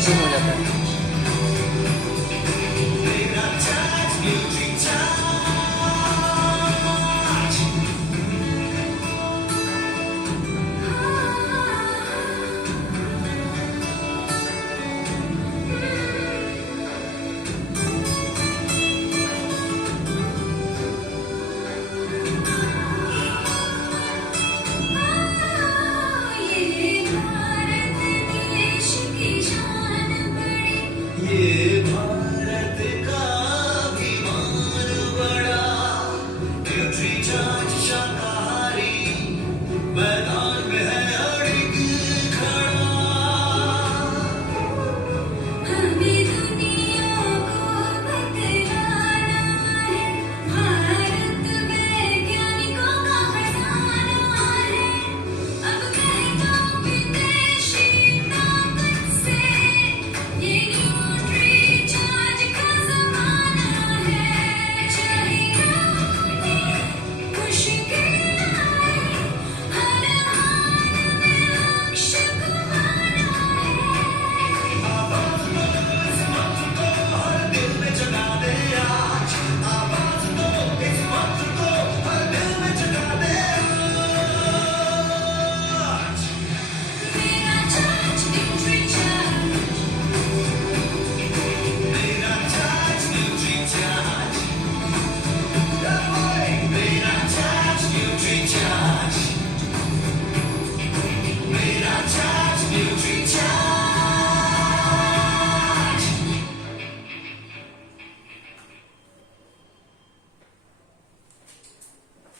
से शुरू हो जाता है।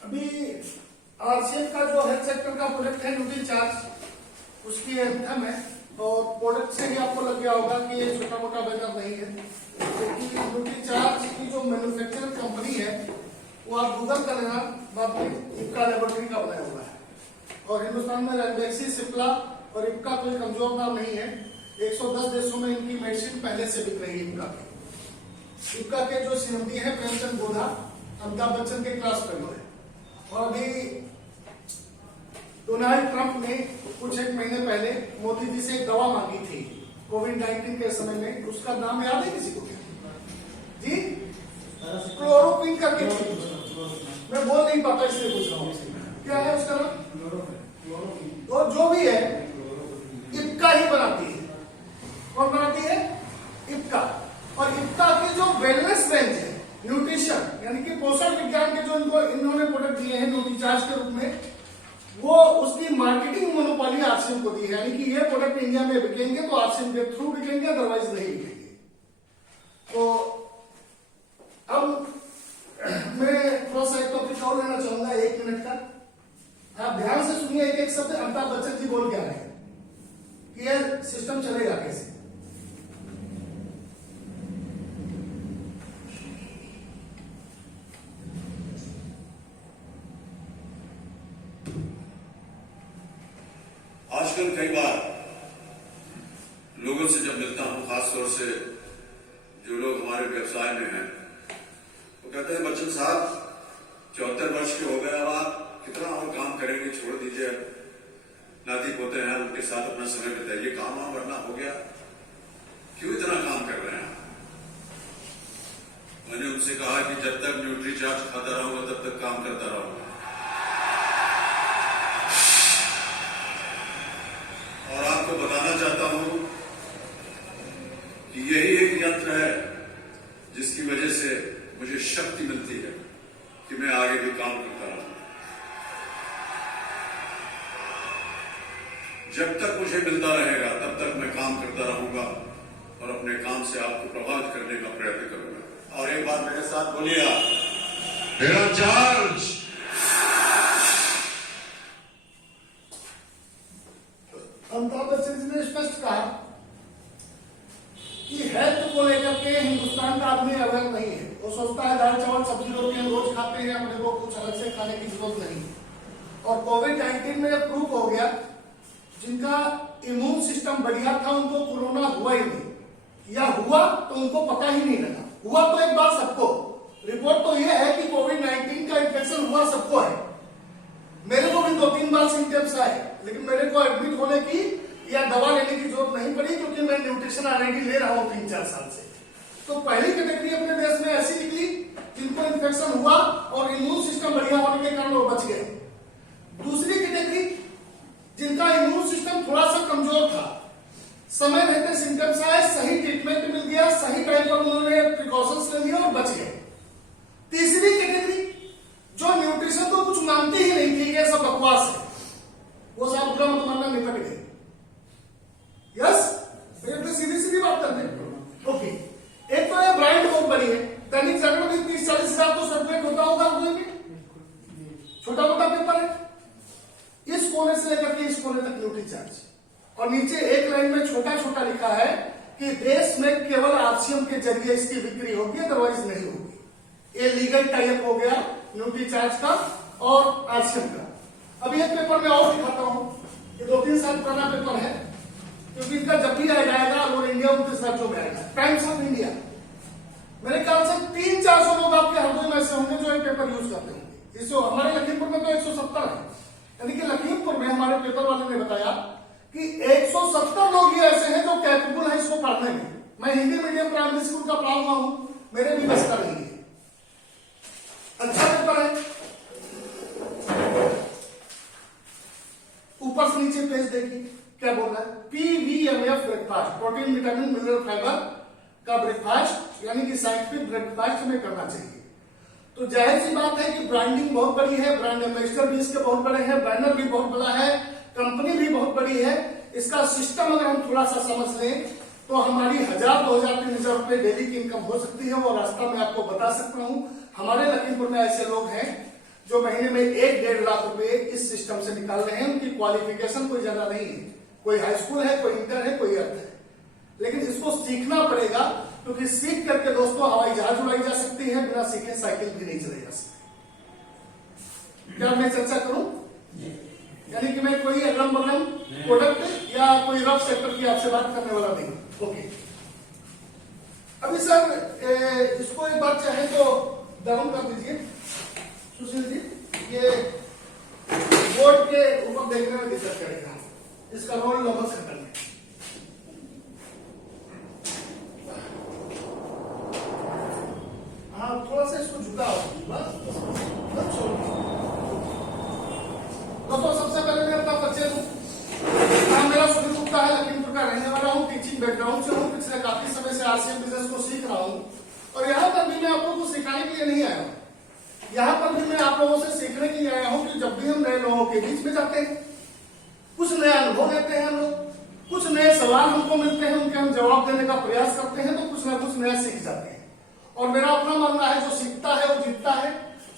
अभी आरसीएम का जो हेल्थ सेक्टर का प्रोडक्ट है न्यूट्री चार्ज, उसकी एंथम है और प्रोडक्ट से ही आपको लग गया होगा कि ये छोटा मोटा बैनर नहीं है, क्योंकि न्यूट्री चार्ज की जो मैन्युफैक्चरर कंपनी है वो आप गूगल कर लेना, बाद में इप्का लेबोरेटरी का बनाया हुआ है और हिंदुस्तान में रैनबैक्सी, सिप्ला और इप्का कोई कमजोर नाम नहीं है। 110 देशों में इनकी मेडिसिन पहले से बिक रही है। इप्का के जो सीएमडी है प्रेमचंद गोधा, अमिताभ बच्चन के क्लास फेलो है और अभी डोनाल्ड ट्रंप ने कुछ एक महीने पहले मोदी जी से एक दवा मांगी थी कोविड-19 के समय में, उसका नाम याद है किसी को? जी, क्लोरोक्विन करके, मैं बोल नहीं पाता इसलिए पूछ रहा हूँ, क्या है उसका नाम? तो जो भी है इप्का ही बनाती है। कौन बनाती है? इप्का। और इप्का की जो वेलनेस रेंज है, न्यूट्रिशन यानी कि पोषण विज्ञान के जो इन्होंने प्रोडक्ट दिए हैं न्यूट्री चार्ज के रूप में, वो उसकी मार्केटिंग मोनोपोली आरसीएम को दी है, यानी कि ये प्रोडक्ट इंडिया में बिकेंगे तो आरसीएम के थ्रू बिकेंगे, अदरवाइज नहीं बिकेंगे। तो अब मैं थोड़ा सा एक टॉपिक और लेना चाहूंगा 1 मिनट का, आप ध्यान से सुनिए एक एक शब्द अमिताभ बच्चन जी बोल क्या रहे हैं कि यह सिस्टम चलेगा कैसे। आजकल कई बार लोगों से जब मिलता हूं, खासतौर से जो लोग हमारे व्यवसाय में हैं, वो कहते हैं बच्चन साहब 74 वर्ष के हो गए, अब आप कितना और काम करेंगे, छोड़ दीजिए, नाती पोते हैं उनके साथ अपना समय बिताइए, काम वाम वरना हो गया, क्यों इतना काम कर रहे हैं? मैंने उनसे कहा कि जब तक न्यूट्री चार्ज खाता रहूंगा तब तक काम करता रहूंगा और आपको बताना चाहता हूं कि यही एक यंत्र है जिसकी वजह से मुझे शक्ति मिलती है कि मैं आगे भी काम करता रहूं। जब तक मुझे मिलता रहेगा तब तक मैं काम करता रहूंगा और अपने काम से आपको प्रभावित करने का प्रयत्न करूंगा। और एक बात मेरे साथ बोलिए, मेरा चार्ज। अमिताभ बच्चन जी ने स्पष्ट कहा कि हेल्थ को लेकर के हिंदुस्तान का आदमी अवेयर नहीं है। वो सोचता है दाल चावल सब्जी रोटी हम रोज खाते हैं, अपने को कुछ अलग से खाने की जरूरत नहीं। और कोविड-19 में प्रूफ हो गया, जिनका इम्यून सिस्टम बढ़िया था उनको कोरोना हुआ ही नहीं, या हुआ तो उनको पता ही नहीं लगा। हुआ तो एक बात सबको, रिपोर्ट तो यह है कि कोविड-19 का इन्फेक्शन हुआ सबको है। मेरे को भी 2-3 बार सिम्टम्स आए, लेकिन मेरे को एडमिट होने की या दवा लेने की जरूरत नहीं पड़ी, क्योंकि मैं न्यूट्रिशन ऑलरेडी ले रहा हूं 3-4 साल से। तो पहली कैटेगरी अपने देश में ऐसी निकली जिनको इन्फेक्शन हुआ और इम्यून सिस्टम बढ़िया होने के कारण वो बच गए। दूसरी कैटेगरी जिनका इम्यून सिस्टम थोड़ा सा कमजोर था, समय रहते सिम्टम्स आए, सही ट्रीटमेंट मिल गया, सही टाइम पर उन्होंने प्रिकॉशंस ले लिए और बच गए। तीसरी कैटेगरी जो न्यूट्रिशन तो कुछ मानती ही नहीं थी, ये सब बकवास है, वो सब बुरा मत मानना, निपट गए। यस, सीधी सीधी बात करते हैं। ओके, एक तो ये ब्रांड बहुत बड़ी है, दैनिक जागरण में 30-40 हजार तो सर्कुलेट होता होगा कोई भी, छोटा मोटा पेपर है। इस कोने से लेकर के इस कोने तक न्यूट्री चार्ज, और नीचे एक लाइन में छोटा छोटा लिखा है कि देश में केवल आरसीएम के जरिए इसकी बिक्री होगी, अदरवाइज नहीं होगी। ये लीगल टाइप हो गया न्यूट्री चार्ज का और आरसीएम का। अभी एक पेपर में और दिखाता हूं, ये 2-3 साल पुराना पेपर है, क्योंकि इनका जब भी आएगा और इंडिया 29 राज्यों में आएगा। टाइम्स ऑफ इंडिया, मेरे ख्याल से 300-400 लोग आपके हरदोई में ऐसे होंगे जो ये पेपर यूज करते होंगे। इससे हमारे लखीमपुर में तो 170 है, यानी कि लखीमपुर में हमारे पेपर वाले ने बताया कि 170 लोग ये ऐसे हैं जो कैपेबल है इसको पढ़ने में। मैं हिंदी मीडियम प्राइमरी स्कूल का पढ़ा हुआ हूं, मेरे भी बस का नहीं है। अच्छा पेपर है। ऊपर से नीचे पेज देखिए क्या बोल रहा है, PVMF breakfast, protein vitamin mineral fibre का ब्रेकफास्ट, यानी कि साइंटिफिक ब्रेकफास्ट हमें करना चाहिए। तो जाहिर सी बात है कि ब्रांडिंग बहुत बड़ी है, ब्रांड एम्बेसडर भी इसके बहुत बड़े हैं, बैनर भी बहुत बड़ा है, कंपनी भी बहुत बड़ी है। इसका सिस्टम अगर हम थोड़ा सा समझ लें तो हमारी 1000, 2000, 3000 रुपए डेली की इनकम हो सकती है। वो रास्ता मैं आपको बता सकता हूं। हमारे लखीमपुर में ऐसे लोग हैं जो महीने में 1-1.5 लाख रुपए इस सिस्टम से निकाल रहे हैं। उनकी क्वालिफिकेशन कोई ज्यादा नहीं है, कोई हाई स्कूल है, कोई इंटर है, कोई अर्थ है, लेकिन इसको सीखना पड़ेगा, क्योंकि सीख करके दोस्तों हवाई जहाज उड़ाई जा सकती है, बिना सीखे साइकिल भी नहीं चलाई जा सकती। क्या मैं चर्चा करूं? यानी कि मैं कोई अगम बगम प्रोडक्ट या कोई रफ सेक्टर की आपसे बात करने वाला नहीं। ओके, अभी सर इसको एक बार चाहे तो डाउन कर दीजिए सुशील जी, ये बोर्ड के ऊपर देखने में दिक्कत करेगा, इसका रोल नंबर सेकंड में। हाँ, थोड़ा सा इसको झुकाओ बस। दोस्तों सबसे पहले मैं अपना परिचय दूं। नाम मेरा सुनील गुप्ता है, लखीमपुर का रहने वाला हूँ, टीचिंग बैकग्राउंड से हूँ, पिछले काफी समय से आरसीएम बिजनेस को सीख रहा हूँ। और यहाँ पर भी मैं आप लोगों को सिखाने के लिए नहीं आया हूँ, यहाँ पर भी मैं आप लोगों से सीखने के लिए आया हूँ कि जब भी हम नए लोगों के बीच में जाते हैं, कुछ नया अनुभव लेते हैं हम लोग, कुछ नए सवाल हमको मिलते हैं, उनके हम जवाब देने का प्रयास करते हैं, तो कुछ ना कुछ नया सीख जाते हैं। और मेरा अपना मानना है, जो सीखता है वो जीतता है,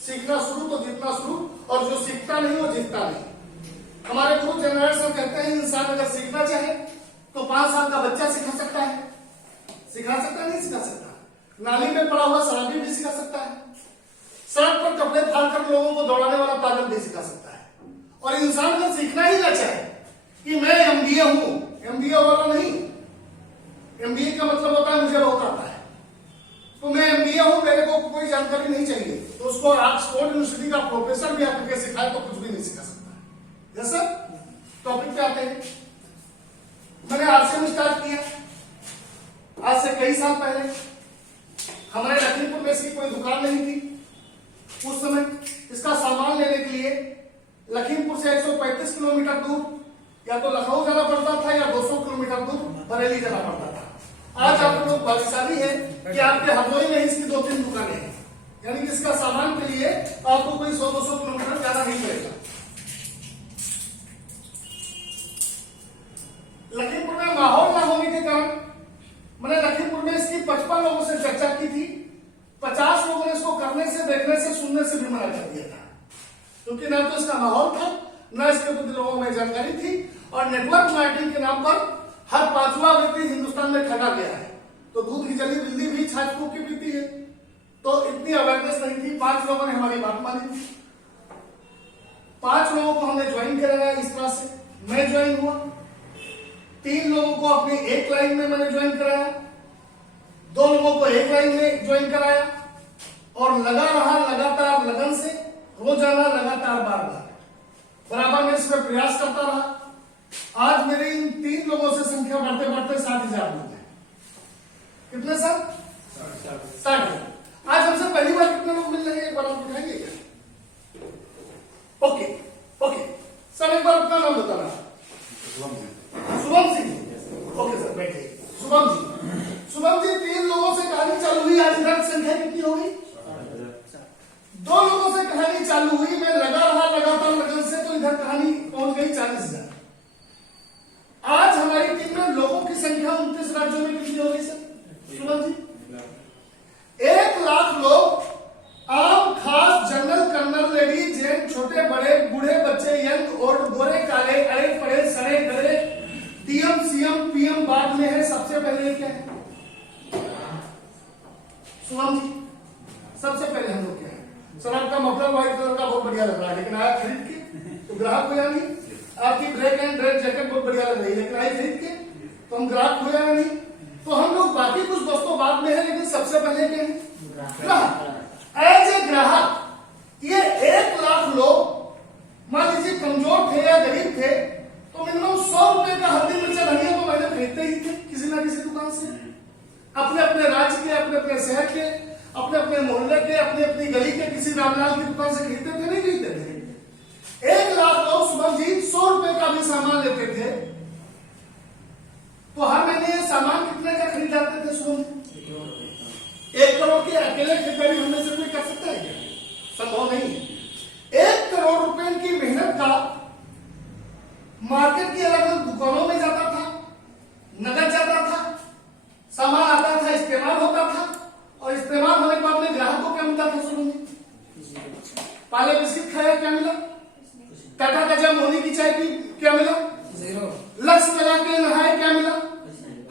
सीखना शुरू तो जीतना शुरू, और जो सीखता नहीं वो जीतता नहीं। हमारे गुरु जनरल सर कहते हैं इंसान अगर सीखना चाहे तो 5 साल का बच्चा सिखा सकता है, सिखा सकता है, नहीं सिखा सकता। नाली में पड़ा हुआ शराबी भी सिखा सकता है, सड़क पर कपड़े फाड़कर लोगों को दौड़ाने वाला पागल भी सिखा सकता है। और इंसान अगर सीखना ही ना चाहे कि मैं एमबीए हूं, एमबीए वाला नहीं, एमबीए का मतलब होता है मुझे बहुत आता है, तो मैं एमबीए हूं, मेरे को कोई जानकारी नहीं चाहिए, तो उसको ऑक्सफोर्ड यूनिवर्सिटी का प्रोफेसर भी आकर के सिखाए तो कुछ भी नहीं सिखा सकता है। जैसा टॉपिक पे आते हैं, मैंने आरसीएम स्टार्ट किया आज से कई साल पहले। हमारे लखीमपुर में इसकी कोई दुकान नहीं थी उस समय। इसका सामान लेने के लिए लखीमपुर से 135 किलोमीटर दूर या तो लखनऊ जाना पड़ता था या 200 किलोमीटर दूर बरेली जाना पड़ता था। आज आप लोग भाग्यशाली है कि आपके हरदोई में इसकी 2-3 दुकानें हैं, यानी कि इसका सामान के लिए आपको कोई 100-200 किलोमीटर जाना नहीं पड़ेगा। लखीमपुर में माहौल ना होने के कारण मैंने लखीमपुर में इसकी 55 लोगों से चर्चा की थी। 50 लोगों ने इसको करने से, देखने से, सुनने से भी मना कर दिया था, क्योंकि ना तो इसका माहौल था, न इसके प्रति लोगों में जानकारी थी, और नेटवर्क मार्केटिंग के नाम पर हर 5वां व्यक्ति हिंदुस्तान में ठगा गया है। तो दूध की जली बिल्ली भी छाछ फूंक के पीती है, तो इतनी अवेयरनेस नहीं थी। 5 लोगों ने हमारी बात मानी थी, 5 लोगों को हमने ज्वाइन कराया। इस तरह से मैं ज्वाइन हुआ, 3 लोगों को अपनी एक लाइन में मैंने ज्वाइन कराया, 2 लोगों को एक लाइन में ज्वाइन कराया, और लगा रहा लगातार लगन से, रोजाना लगातार बार बार बराबर में इसमें प्रयास करता रहा। आज मेरी इन 3 लोगों से संख्या बढ़ते बढ़ते 60,000 लोग हैं। कितने सर? 60। आज हमसे पहली बार कितने लोग मिल रहे हैं, एक बार आप उठाएंगे क्या? ओके ओके सर, एक बार अपना नाम बताना। शुभम सिंह। ओके सर, बैठिए। शुभम जी 3 लोगों से कहानी चालू हुई, आज इधर संख्या कितनी हो गई? 2 लोगों से कहानी चालू हुई, मैं लगा रहा लगातार लगन से, तो इधर कहानी पहुंच गई 40,000। आज हमारी टीम में लोगों की संख्या 29 राज्यों में कितनी हो गई सर? शुभम जी 1 लाख लोग, आम खास जनरल कर्नल लेडी जेंट, छोटे बड़े बूढ़े बच्चे यंग ओल्ड, गोरे काले, अरे पड़े सड़े गधे, डीएम सीएम पीएम बाद में है, सबसे पहले क्या है? शुभम जी सबसे पहले हम लोग क्या है? सर आपका मफलर व्हाइट कलर का बहुत बढ़िया लग रहा है, लेकिन आया खरीद के तो ग्राहक हुआ नहीं। आपकी ब्लैक एंड रेड जैकेट बहुत बढ़िया लग रही है, लेकिन आई खरीद के तो हम ग्राहक हुआ नहीं। तो हम लोग बाकी कुछ दोस्तों बाद में है, लेकिन सबसे पहले क्या है? ग्राहक। एज ए ग्राहक ये 1 लाख लोग मान लीजिए कमजोर थे या गरीब थे, तो मिनिमम 100 रुपए का हल्दी मिर्चा धनिया तो मैंने खरीदते ही थे किसी ना किसी दुकान से, अपने अपने राज्य के, अपने अपने शहर के, अपने अपने मोहल्ले के, अपनी अपनी गली के किसी रामलाल की दुकान से खरीदते थे, नहीं खरीदते थे? 1 लाख लोग शुभम जी 100 रुपए का भी सामान लेते थे, तो हर महीने ये सामान कितने का खरीद जाते थे शुभम जी? 1 करोड़ की अकेले खरीदारी हमने से कोई कर सकता है क्या? संभव नहीं है। 1 करोड़ रुपए की मेहनत का मार्केट की अलग अलग दुकानों में जाता था, नगद जाता था, सामान आता था, इस्तेमाल होता था, और इस्तेमाल होने के बाद में ग्राहक को क्या मिलता था शुरू में? पाले बिस्किट खाया, क्या मिला? टाटा का जब मोनी की चाय पी, क्या मिला? लक्स लगा के नहाए, क्या मिला?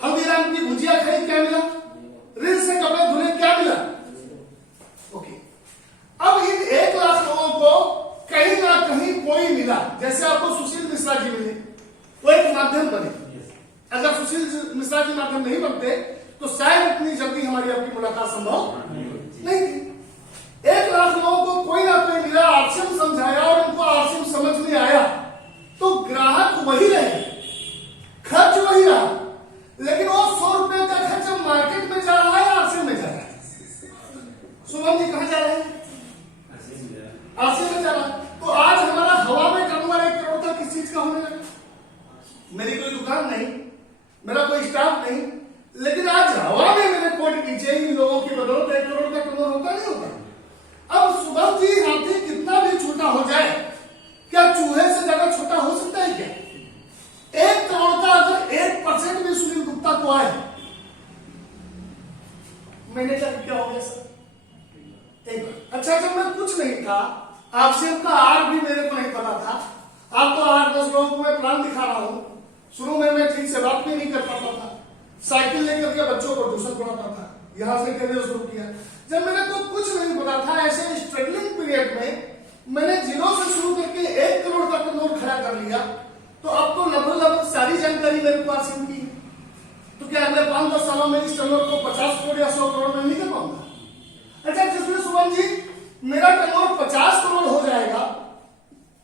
हल्दीराम की भुजिया खाई, क्या मिला? रिल से कपड़े धुले, क्या मिला? ओके, अब इन 1 लाख लोगों को कहीं ना कहीं कोई मिला। जैसे आपको सुशील मिश्रा जी मिले, वो एक माध्यम बने। अगर सुशील मिश्रा जी माध्यम नहीं बनते तो शायद इतनी जल्दी हमारी आपकी मुलाकात संभव नहीं थी। 1 लाख लोगों को कोई ना कोई मिला, आरसीएम समझाया और उनको आरसीएम समझ में आया, तो ग्राहक वही रहे, खर्च वही रहा, लेकिन वो 100 रुपए का खर्च मार्केट में जा रहा है, आरसीएम में जा रहा है। शुभम जी कहां जा रहे हैं? आरसीएम में जा रहा है। तो आज हमारा हवा में कारोबार 1 करोड़ का किस चीज का होने लगा? मेरी कोई दुकान नहीं, मेरा कोई स्टाफ नहीं, लेकिन आज हवा में मेरे कोट नीचे इन लोगों की बदौलत 1 करोड़ का टर्नओवर होता नहीं होता। अब शुभम जी हाथी कितना भी छोटा हो जाए, क्या चूहे से ज्यादा छोटा हो सकता है क्या? 1 करोड़ का अगर 1% भी सुनील गुप्ता को आए, मैंने क्या हो गया सर? अच्छा, जब मैं कुछ नहीं था, आपसे का आर भी मेरे को नहीं पता था, आपको 8-10 लोगों को मैं प्लान दिखा रहा हूं। शुरू में मैं ठीक से बात भी नहीं कर पाता था, साइकिल लेकर के बच्चों को ट्यूशन पढ़ाता था, यहां से करियर शुरू किया। जब मेरे को कुछ नहीं पता था, ऐसे स्ट्रगलिंग पीरियड में मैंने 0 से शुरू करके 1 करोड़ का टर्नओवर खड़ा कर लिया। तो अब तो लगभग सारी जानकारी मेरे पास की है। तो क्या अगले 5-10 सालों में इस टर्नओवर को 50 करोड़ या 100 करोड़ में नहीं कर पाऊंगा? अच्छा, जिसमें शुभम जी मेरा टर्नओवर 50 करोड़ हो जाएगा,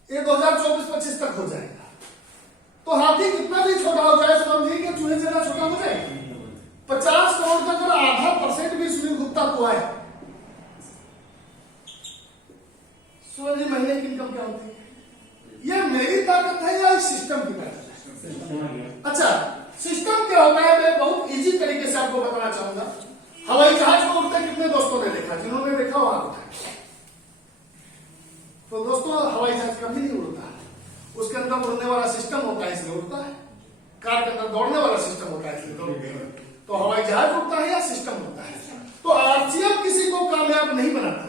ये 2024-25 तक हो जाएगा, तो हाथी कितना भी छोटा हो जाए शुभम जी, के चूहे ज्यादा छोटा हो जाएगा। 50 करोड़ का अगर आधा % भी सुनील गुप्ता को आए, शुभम जी महीने की इनकम क्या होती है? ये मेरी ताकत है या इस सिस्टम की ताकत है? अच्छा, सिस्टम क्या होता है, मैं बहुत इजी तरीके से आपको बताना चाहूंगा। हवाई जहाज को उड़ते कितने दोस्तों ने देखा? जिन्होंने देखा वहां उठाए। तो दोस्तों हवाई जहाज कभी नहीं उड़ता है, उसके अंदर उड़ने वाला सिस्टम होता है इसलिए उड़ता है। कार के अंदर दौड़ने वाला सिस्टम होता है इसलिए दौड़ते हैं। तो हवाई जहाज उड़ता है या सिस्टम उड़ता है? तो आरसीएम किसी को कामयाब नहीं बनाता।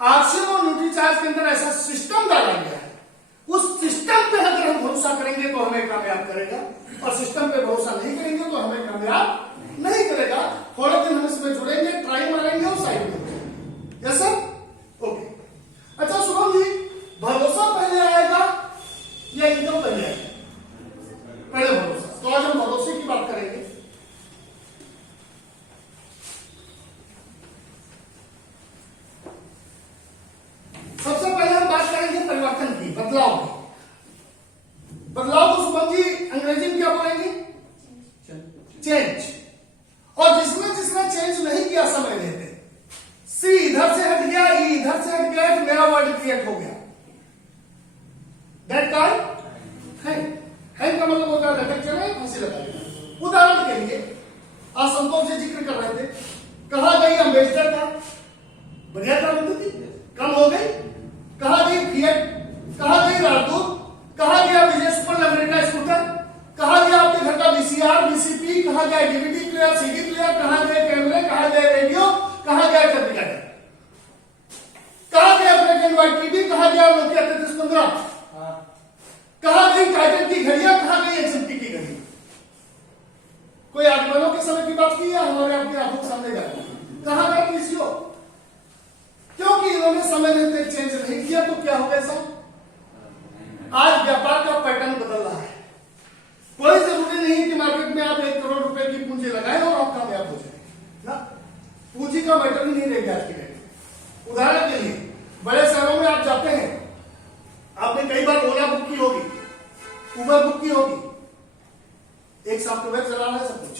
आरसीएम और न्यूट्रीचार्ज के अंदर ऐसा सिस्टम डाला गया है, उस सिस्टम पे अगर हम भरोसा करेंगे तो हमें कामयाब करेगा, और सिस्टम पे भरोसा नहीं करेंगे तो हमें कामयाब नहीं करेगा। थोड़े दिन हम इसमें जुड़ेंगे, ट्राई मारेंगे और साइड में। Yes sir, okay. अच्छा शुभम जी, भरोसा पहले आएगा या इनकम पहले आएगा? पहले भरोसा। तो आज हम भरोसे की बात करेंगे। सबसे पहले हम बात करेंगे परिवर्तन की, बदलाव की। बदलाव को शुभम जी चेंज। और जिसने जिसने चेंज नहीं किया समझ लेते, सी इधर से हट गया, ई इधर से हट गया, एक नया वर्ड क्रिएट हो गया। That called hang. हैंग का मतलब होता है लटक जाना, फांसी लगा लेना। उदाहरण के लिए आज संतोष जी जिक्र कर रहे थे, कहा गई अम्बेसडर का बढ़िया काम होती थी, कम हो गई। कहा गई फिएट, कहा गई राजदूत, कहा गया विजय सुपर अमेरिका स्कूटर, कहा गया आपके घर का वीसीआर, वीसीपी, कहा गया डीवीडी प्लेयर, सीडी प्लेयर, कहा गए कैमरे, कहा गए रेडियो, कहा गया टेलीविजन, कहा गया ब्लैक एंड व्हाइट टीवी, कहा गया नोकिया 3315, कहा गई टाइटन की घड़ियां, कहा गई एचएमटी की घड़ी। कोई आगमनों के समय की बात की है हमारे अपने आंखों के सामने गया, कहा गया पीसीओ। क्योंकि इन्होंने समय रहते चेंज नहीं किया तो क्या हो गया साहब, आज व्यापार का पैटर्न बदल रहा है। कोई जरूरी नहीं कि मार्केट में आप 1 करोड़ रुपए की पूंजी लगाएं और आप कामयाब हो जाए ना, पूंजी का मैटर ही नहीं रह गया आज की डेट में। उदाहरण के लिए बड़े शहरों में आप जाते हैं, आपने कई बार ओला बुक की होगी, उबर बुक की होगी, एक सॉफ्टवेयर चलाना है, सब कुछ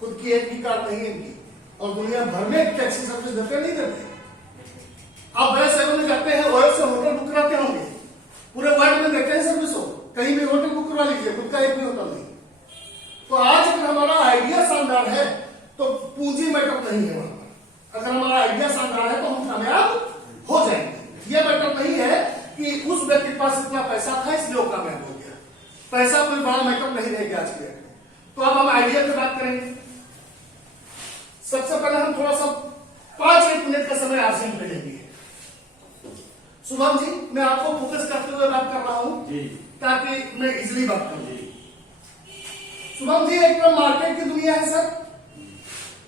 खुद की एक भी कार नहीं है इनकी, और दुनिया भर में टैक्सी सर्विस देते नहीं देते। आप बड़े शहरों में जाते हैं, ओयो से होटल बुक कराते होंगे, पूरे वर्ल्ड में देते हैं सर्विस हो, कहीं भी होटल बुक करवा लीजिए, खुद का एक भी होटल नहीं। तो आज अगर हमारा आइडिया शानदार है तो पूंजी मैटर नहीं है वहां पर। अगर हमारा आइडिया शानदार है तो हम कामयाब हो जाएंगे। यह मैटर नहीं है कि उस व्यक्ति के पास इतना पैसा था इसलिए वो कामयाब हो गया, पैसा कोई बड़ा मैटर नहीं रह गया आज की डेट में। तो अब हम आइडिया की बात करेंगे। सबसे पहले हम थोड़ा सा 5-1 मिनट का समय आसीन पे लेंगे। शुभम जी, मैं आपको फोकस करते हुए बात कर रहा हूं ताकि मैं इजिली बात करूं। शुभम जी, एक तरफ मार्केट की दुनिया है सर,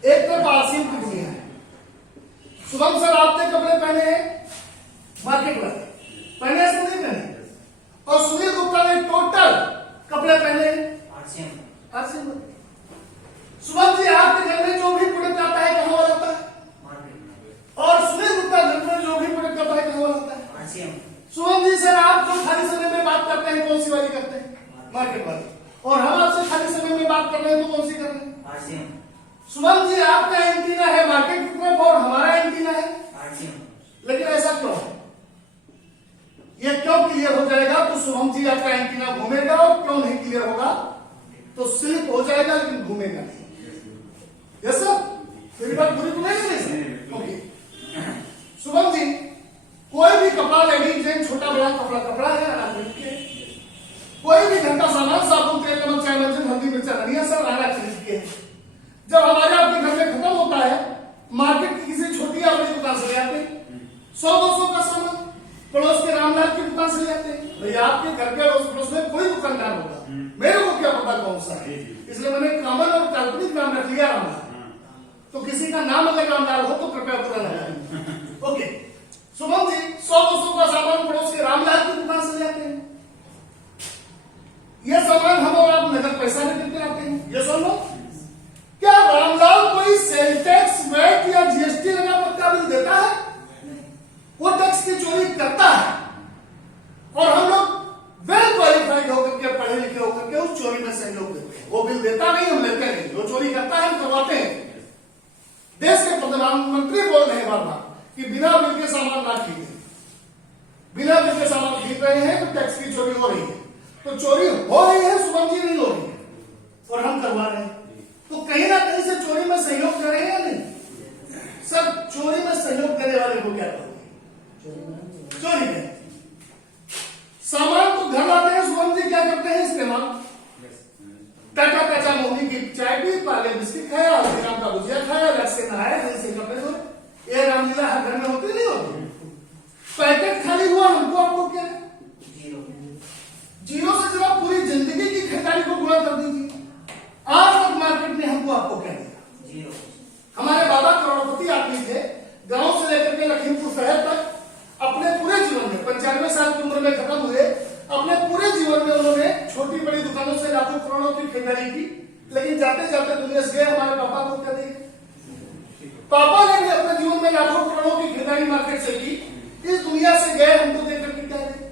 एक तरफ आसीन की दुनिया है। शुभम सर, आपने कपड़े पहने हैं मार्केट वाले, पहने ऐसे नहीं पहने, और सुनील गुप्ता ने टोटल कपड़े पहने आरसीएम। शुभम जी, आपके घर में जो भी प्रोडक्ट आता है कहां वाला आता है, और सुनील गुप्ता घर में जो भी प्रोडक्ट आता है कहां वाला आता है, शुभम जी सर, आप जो खाली समय में बात करते हैं कौन सी वाली करते हैं, मार्केट वाली, और हम आपसे खाली समय में बात कर रहे हैं तो कौन सी कर रहे हैं, शुभम जी, आपका एंटीना है मार्केट की तरफ और हमारा एंटीना है, लेकिन ऐसा क्यों है, ये क्यों क्लियर हो जाएगा तो शुभम जी आपका एंटीना घूमेगा, और क्यों नहीं क्लियर होगा तो स्लिप हो जाएगा लेकिन घूमेगा नहीं। यस सर, मेरी बात पूरी तो नहीं? ओके शुभम जी, कोई भी कपड़ा लेडीज जेंट्स छोटा बड़ा कपड़ा है आदमी के, कोई भी घर का सामान साबुन तेल नमक चाय मंजन हल्दी मिर्चा धनिया सब लाना खरीद के जब हमारे आपके घर में खत्म होता है, मार्केट की किसी छोटी या बड़ी दुकान से ले आते हैं 100-200 का सामान, पड़ोस के रामलाल की दुकान से ले आते हैं। भैया आपके घर के अड़ोस पड़ोस में कोई दुकानदार होगा, मेरे को क्या पता कौन सा है, इसलिए मैंने कॉमन और काल्पनिक नाम रख लिया रामलाल। तो किसी का नाम अगर रामलाल हो तो कृपया बुरा न जाए। ओके शुभम जी, 100-200 का सामान पड़ोस के रामलाल की दुकान से ले आते हैं। यह सामान हम और आप नगद पैसा लेकर के आते हैं, ये सुन लो। क्या रामलाल कोई सेल टैक्स, वैट या जीएसटी लगा पक्का बिल देता है? वो टैक्स की चोरी करता है, और हम लोग वेल क्वालिफाइड होकर के, पढ़े लिखे होकर के उस चोरी में सहयोग देते हैं। वो बिल देता नहीं, हम लेते नहीं, वो चोरी करता है हम करवाते हैं। देश के प्रधानमंत्री बोल रहे हैं बार बार कि बिना बिल के सामान ना खरीदें, बिना बिल के सामान खरीद रहे हैं तो टैक्स की चोरी हो रही है। तो चोरी हो रही है, शुभम जी नहीं हो रही है, और हम करवा रहे हैं। तो कहीं ना कहीं से चोरी में सहयोग कर रहे हैं या नहीं सर? चोरी में सहयोग देने वाले को क्या करोगे? चोरी में सामान को घर लाते हैं, शुभम जी क्या करते हैं इस्तेमाल, टाटा कच्चा मोहनी की चाय पी, पाले बिस्किट खाया, हल्दीराम का भुजिया खाया, अलग से नहाया, जल्दी से कपड़े धोए। ये रामलीला हर घर में होती नहीं होती? पैकेट खाली हुआ, हमको आपको क्या है? जीरो से जरा पूरी जिंदगी की खरीदारी को गुणा कर दीजिए। आज तक मार्केट ने हमको आपको क्या दिया? हमारे बाबा करोड़पति आदमी थे, गांव से लेकर के लखीमपुर शहर तक अपने पूरे जीवन में 95 साल की उम्र में खत्म हुए। अपने पूरे जीवन में उन्होंने छोटी बड़ी दुकानों से लाखों करोड़ों की खरीदारी की, लेकिन जाते जाते दुनिया से गए। हमारे पापा को क्या देंगे? पापा ने भी अपने जीवन में लाखों करोड़ों की खरीदारी मार्केट से की, इस दुनिया से गए, हमको देकर के क्या देंगे?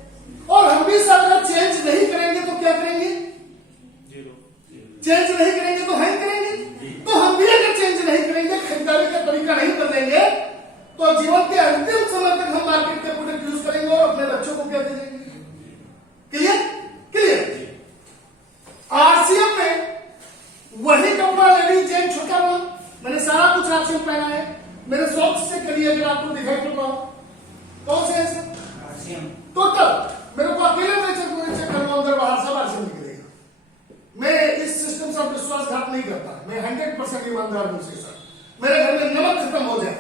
और हम भी अगर चेंज नहीं करेंगे तो क्या करेंगे? चेंज नहीं करेंगे तो हैंग करेंगे। आरसीएम पहना है? मेरे सॉक्स से करिए अगर आपको दिखाई पड़ रहा हो। कौन से है सर? टोटल मेरे को अकेले में चेक करूंगा, अंदर बाहर सब आरसीएम निकलेगा। मैं इस सिस्टम से विश्वासघात नहीं करता, मैं 100% ईमानदार हूं सर। मेरे घर में नमक खत्म हो जाए,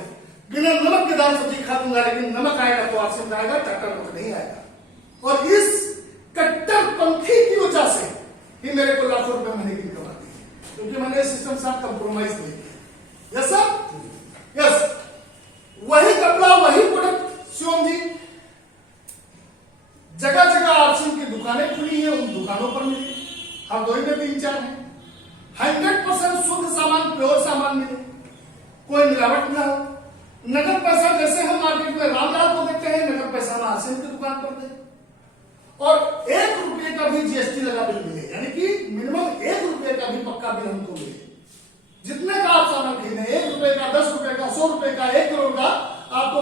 बिना नमक के दाल सब्जी खा दूंगा, लेकिन नमक आएगा तो आरसीएम आएगा, टक्कर नमक नहीं आएगा। और इस कट्टरपंथी की वजह से ही मेरे को लाखों रुपए महीने की कमाती है, क्योंकि मैंने इस सिस्टम से कंप्रोमाइज नहीं किया। Yes sir, yes. वही कपड़ा वही प्रोडक्ट शिवम जी, जगह जगह आरसीएम की दुकानें खुली है, उन दुकानों पर मिली, हरदोई में 3-4 है। 100% शुद्ध सामान, प्योर सामान मिले, कोई मिलावट ना हो। नगद पैसा जैसे हम मार्केट में रामलाल को देखते हैं, नगद पैसा हम आरसीएम की दुकान पर दें, और 1 रुपये का भी जीएसटी लगा बिल मिले, यानी कि मिनिमम 1 रुपये का भी पक्का बिल हमको मिले। जितने का आप सामान खरीदें, 1 रुपये का, 10 रुपये का, 100 रुपये का, 1 करोड़ का,